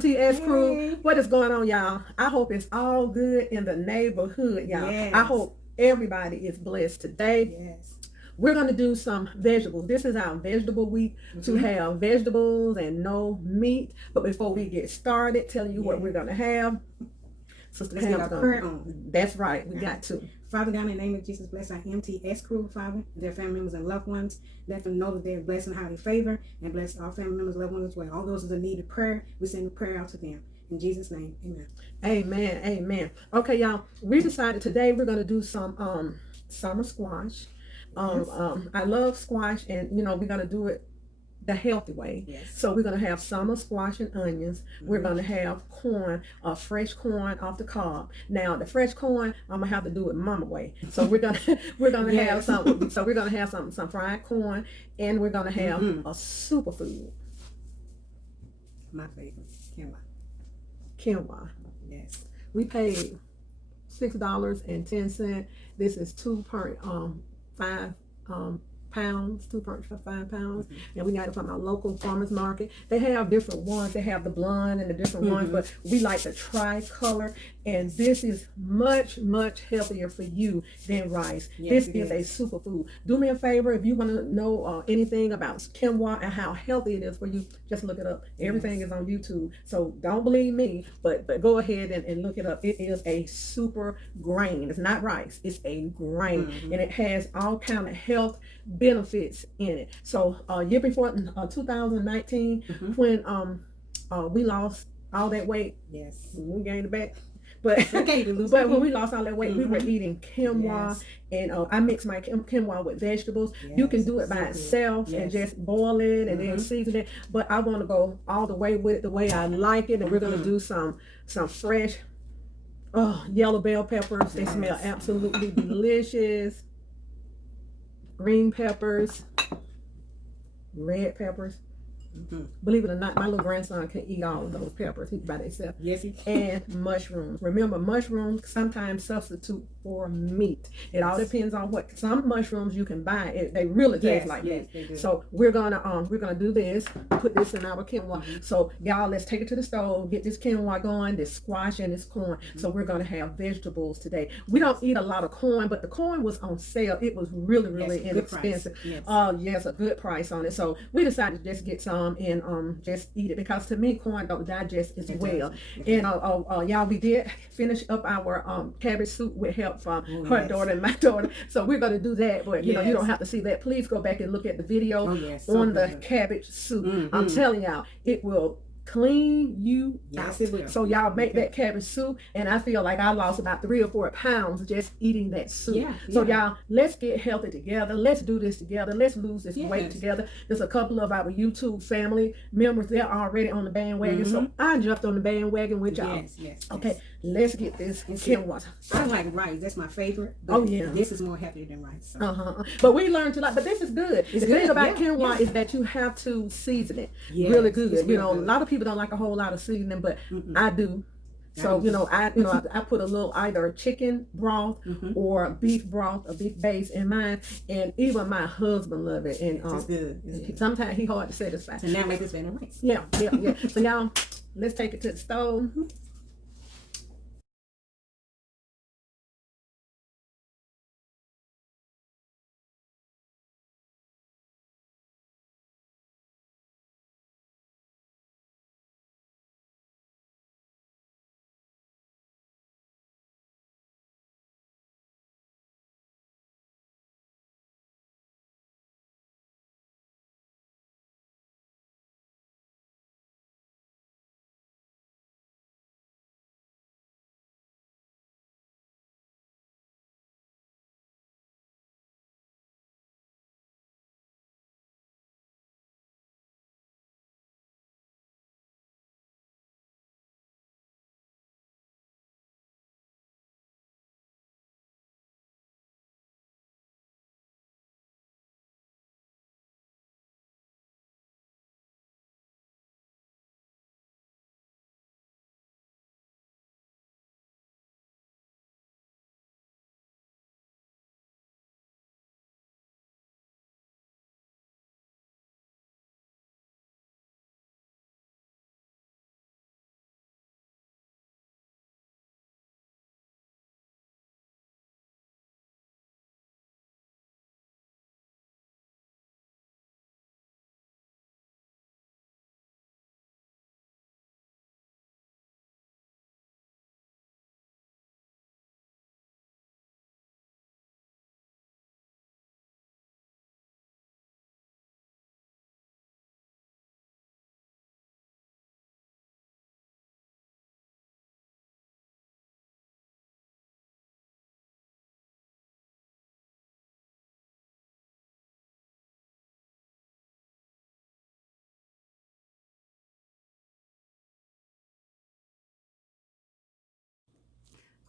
MTS crew. Hey. What is going on, y'all? I hope it's all good in the neighborhood, y'all. I Yes. hope everybody is blessed today. Yes. We're going to do some vegetables. This is our vegetable week to have vegetables and no meat. But before we get started, telling you what we're going to have, Sister Let's get Pam's our going prayer to. on. That's right. We got to. Father God, in the name of Jesus, bless our MTS crew, Father, their family members and loved ones. Let them know that they're blessed and highly favored, and bless our family members, loved ones as well. All those that need a prayer, we send a prayer out to them. In Jesus' name, amen. Amen. Amen. Okay, y'all. We decided today we're going to do some summer squash. Yes. I love squash, and we're going to do it the healthy way. Yes. So we're going to have summer squash and onions. We're going to have corn, fresh corn off the cob. Now the fresh corn, I'm gonna have to do it mama way. So we're gonna have some. So we're gonna have some fried corn, and we're gonna have a superfood. My favorite, quinoa. Quinoa. Yes. We paid $6.10. This is 5 pounds, 2.5 pounds, and we got it from our local farmers market. They have different ones. They have the blonde and the different ones, but we like the tri-color, and this is much healthier for you than rice. Yes, this is a superfood. Do me a favor, if you want to know anything about quinoa and how healthy it is for you, just look it up. Everything is on YouTube, so don't believe me, but go ahead and look it up. It is a super grain. It's not rice, it's a grain, and it has all kind of health benefits in it. So year before 2019, when we lost all that weight, we gained it back. But but when we lost all that weight, we were eating quinoa, and I mix my quinoa with vegetables. You can do it by itself and just boil it and then season it. But I want to go all the way with it the way I like it, and we're gonna do some fresh yellow bell peppers. They smell absolutely delicious. Green peppers, red peppers. Believe it or not, my little grandson can eat all of those peppers by themselves. Yes, he can. And mushrooms. Remember, mushrooms sometimes substitute for meat. It all depends on what. Some mushrooms you can buy. They really taste like meat. So we're gonna do this. Put this in our quinoa. So y'all, let's take it to the stove. Get this quinoa going. This squash and this corn. So we're gonna have vegetables today. We don't eat a lot of corn, but the corn was on sale. It was really inexpensive. Yes, a good price on it. So we decided to just get some and just eat it, because to me corn don't digest as well. And y'all, we did finish up our cabbage soup with help from her daughter and my daughter. So we're going to do that, but you know, you don't have to see that. Please go back and look at the video on the cabbage soup. I'm telling y'all, it will clean you out. It will. So y'all make that cabbage soup, and I feel like I lost about 3 or 4 pounds just eating that soup. So y'all, let's get healthy together. Let's do this together. Let's lose this weight together. There's a couple of our YouTube family members, they're already on the bandwagon. So I jumped on the bandwagon with y'all. Okay, let's get this quinoa. I like rice. That's my favorite. This is more healthier than rice. So. But we learned to like. But this is good. The thing about quinoa is that you have to season it really good. You know, a lot of people don't like a whole lot of seasoning, but I do. So I put a little either chicken broth or beef broth, a beef base in mine, and even my husband love it. And it's good. Sometimes he hard to satisfy. So now make this better rice. Yeah. So y'all, let's take it to the stove.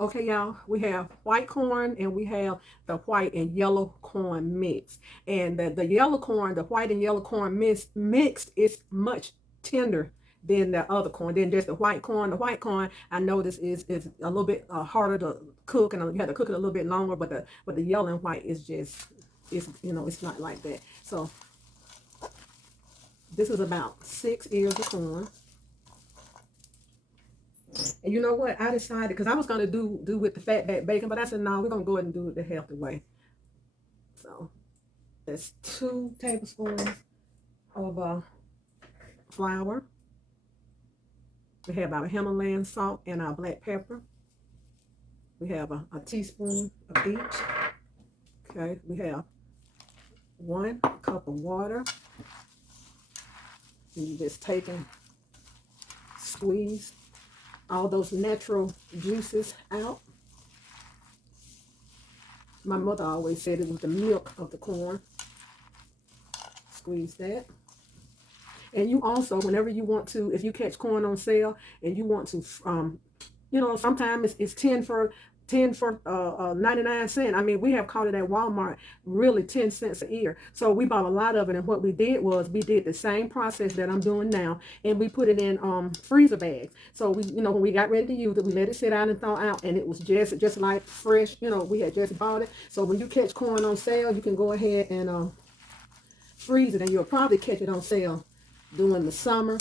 Okay, y'all, we have white corn and we have the white and yellow corn mix. And the yellow corn, the white and yellow corn mixed is much tender than the other corn, than just the white corn. The white corn, I notice, is a little bit harder to cook, and you have to cook it a little bit longer. But the yellow and white is just, it's not like that. So this is about 6 ears of corn. And you know what? I decided, because I was gonna do with the fat back bacon, but I said no, we're gonna go ahead and do it the healthy way. So that's 2 tablespoons of flour. We have our Himalayan salt and our black pepper. We have a teaspoon of each. Okay, we have 1 cup of water. And you just take and squeeze all those natural juices out. My mother always said it was the milk of the corn. Squeeze that. And you also, whenever you want to, if you catch corn on sale and you want to, sometimes it's 99 cents. I mean, we have caught it at Walmart, really 10 cents a ear. So we bought a lot of it, and what we did was we did the same process that I'm doing now, and we put it in freezer bags. So we, when we got ready to use it, we let it sit out and thaw out, and it was just like fresh. We had just bought it. So when you catch corn on sale, you can go ahead and freeze it, and you'll probably catch it on sale during the summer,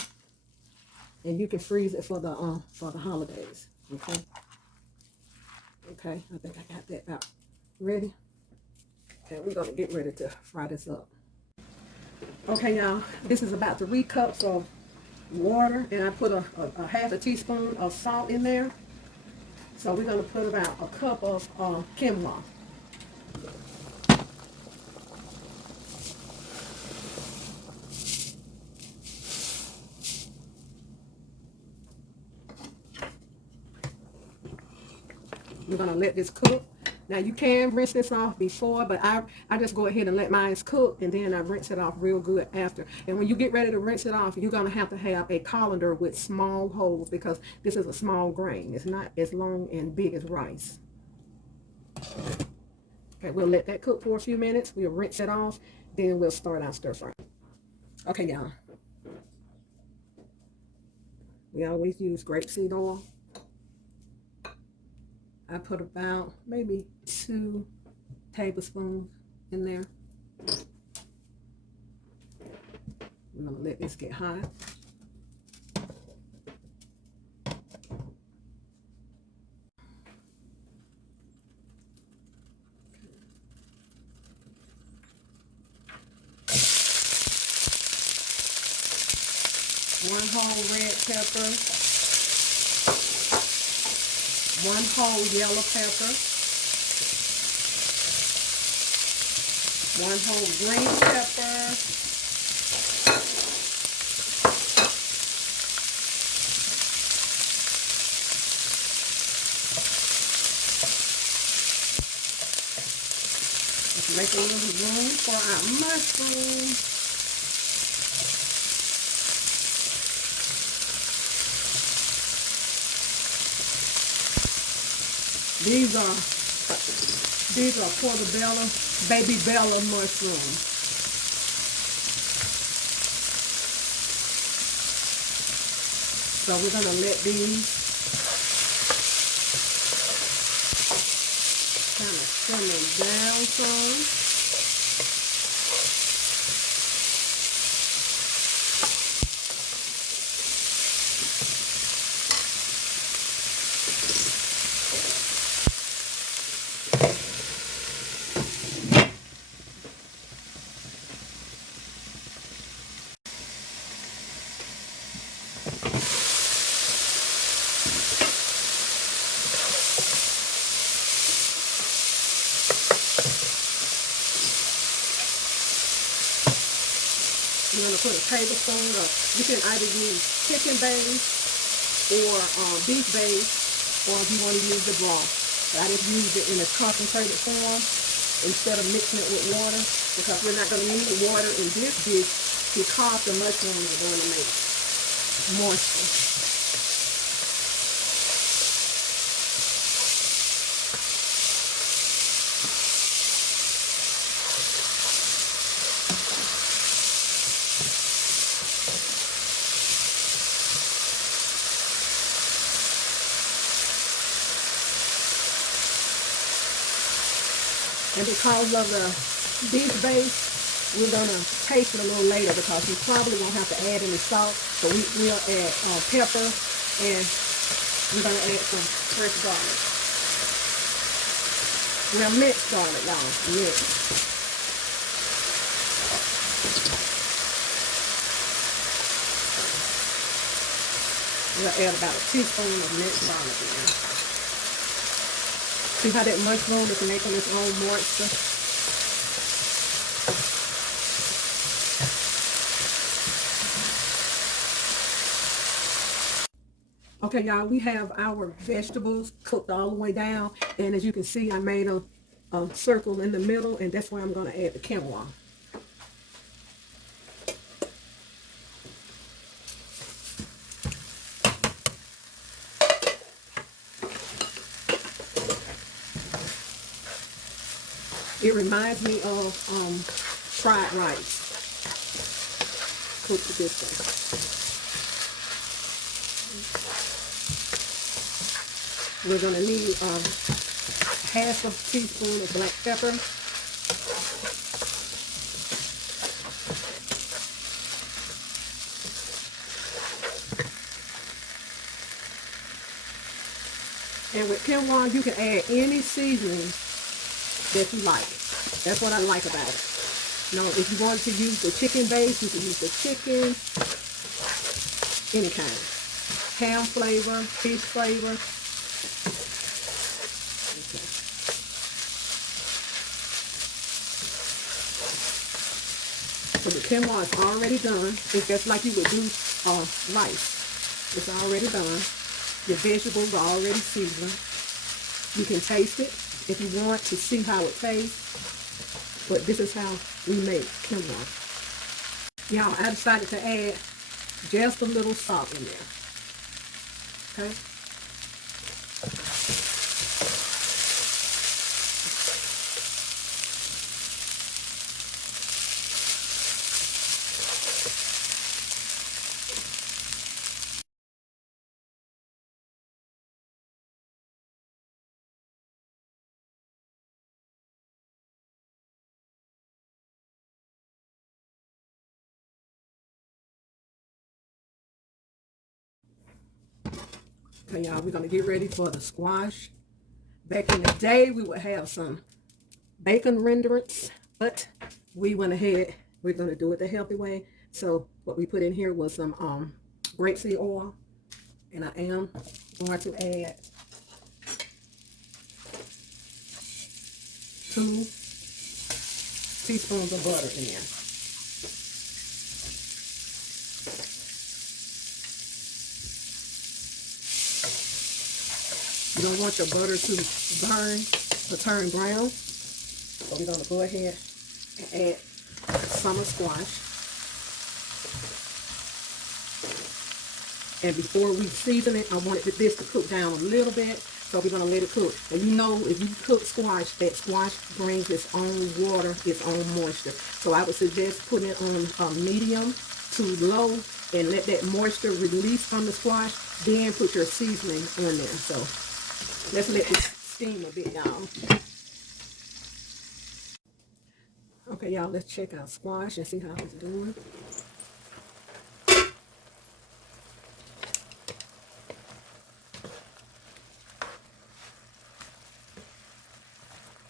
and you can freeze it for the holidays. Okay, I think I got that about ready. And we're gonna get ready to fry this up. Okay, y'all, this is about 3 cups of water, and I put a half a teaspoon of salt in there. So we're gonna put about a cup of quinoa. We're gonna let this cook. Now you can rinse this off before, but I just go ahead and let mine cook, and then I rinse it off real good after. And when you get ready to rinse it off, you're gonna have a colander with small holes, because this is a small grain. It's not as long and big as rice. Okay, we'll let that cook for a few minutes. We'll rinse it off, then we'll start our stir fry. Okay, y'all. We always use grapeseed oil. I put about maybe 2 tablespoons in there. I'm gonna let this get hot. One whole red pepper. 1 whole yellow pepper, 1 whole green pepper, 'Let's make a little room for our mushrooms. These are portobello, baby bella mushrooms. So we're gonna let these kind of simmer down some. You're going to put a tablespoon of, you can either use chicken base or beef base, or if you want to use the broth. But I just used it in a concentrated form instead of mixing it with water, because we're not going to need water in this dish because the mushrooms are going to make moisture. And because of the beef base, we're gonna taste it a little later because we probably won't have to add any salt. So we'll add pepper, and we're gonna add some fresh garlic. Well, minced garlic, y'all. Minced. We'll add about a teaspoon of minced garlic in. See how that mushroom is making its own moisture? Okay, y'all, we have our vegetables cooked all the way down. And as you can see, I made a circle in the middle, and that's where I'm going to add the quinoa. It reminds me of fried rice cooked this way. We're going to need half a teaspoon of black pepper. And with quinoa, you can add any seasoning that you like. That's what I like about it. You know, if you want to use the chicken base, you can use the chicken, any kind. Ham flavor, fish flavor. Okay. So the quinoa is already done. It's just like you would do rice. It's already done. Your vegetables are already seasoned. You can taste it if you want to see how it tastes. But this is how we make quinoa. Y'all, I decided to add just a little salt in there. Okay? Okay, y'all, we're going to get ready for the squash. Back in the day, we would have some bacon renderings, but we went ahead, we're going to do it the healthy way. So what we put in here was some grapeseed oil, and I am going to add 2 teaspoons of butter in there. You don't want your butter to burn or turn brown. So we're going to go ahead and add summer squash. And before we season it, I wanted this to cook down a little bit. So we're going to let it cook. And you know, if you cook squash, that squash brings its own water, its own moisture. So I would suggest putting it on medium to low and let that moisture release from the squash. Then put your seasoning on there. So let's let this steam a bit, y'all. Okay, y'all, let's check out squash and see how it's doing.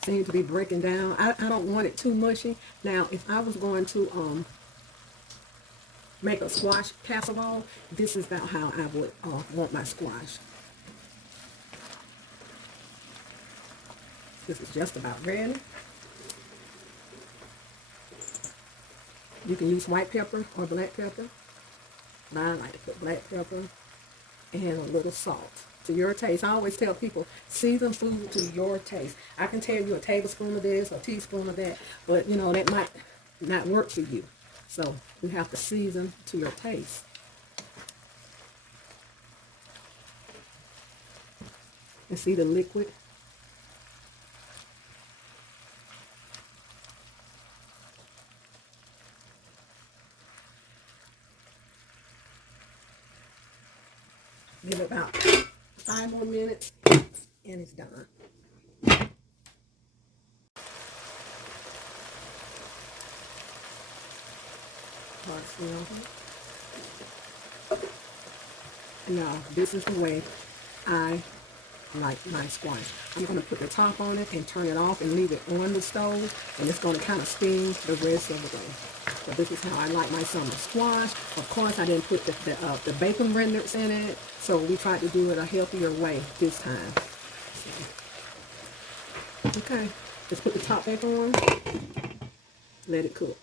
Seem to be breaking down. I don't want it too mushy. Now, if I was going to make a squash casserole, this is about how I would want my squash. This is just about ready. You can use white pepper or black pepper, but I like to put black pepper and a little salt to your taste. I always tell people, season food to your taste. I can tell you a tablespoon of this, a teaspoon of that, but you know, that might not work for you. So you have to season to your taste. And see the liquid? Give it about 5 more minutes and it's done. You know, now this is the way I like my squash. I'm going to put the top on it and turn it off and leave it on the stove, and it's going to kind of steam the rest of the day. So this is how I like my summer squash. Of course, I didn't put the bacon renders in it, so we tried to do it a healthier way this time. So, okay, just put the top back on, let it cook.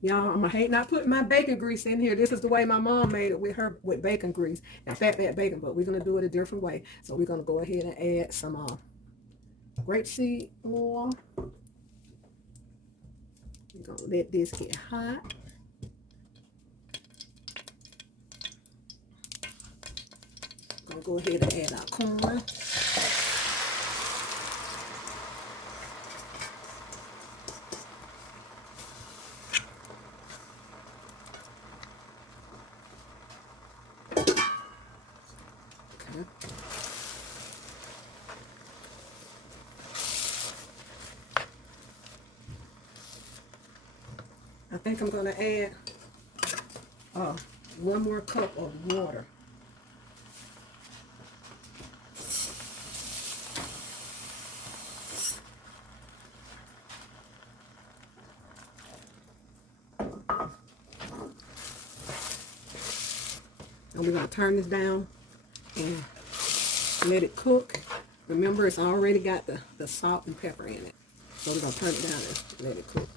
Y'all, I'm gonna hate not putting my bacon grease in here. This is the way my mom made it with bacon grease and fat bacon, but we're gonna do it a different way. So we're gonna go ahead and add some grapeseed oil. We're gonna let this get hot. Gonna go ahead and add our corn. Okay. I think I'm gonna add uh, 1 more cup of water. And we're gonna turn this down and let it cook. Remember, it's already got the salt and pepper in it. So we're gonna turn it down and let it cook.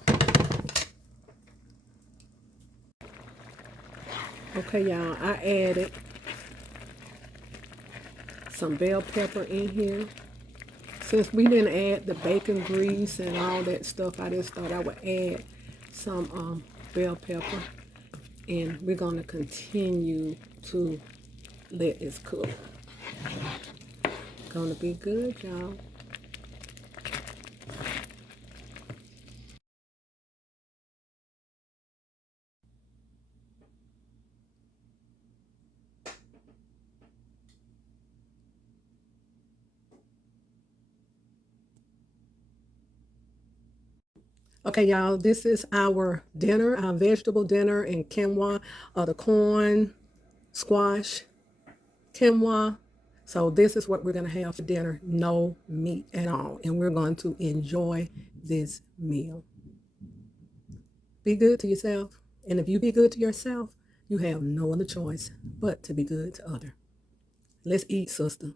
Okay, y'all, I added some bell pepper in here. Since we didn't add the bacon grease and all that stuff, I just thought I would add some bell pepper. And we're gonna continue to let this cook. Gonna be good, y'all. Okay, y'all, this is our dinner, our vegetable dinner and quinoa, the corn, squash, quinoa. So this is what we're going to have for dinner. No meat at all. And we're going to enjoy this meal. Be good to yourself. And if you be good to yourself, you have no other choice but to be good to others. Let's eat, sister.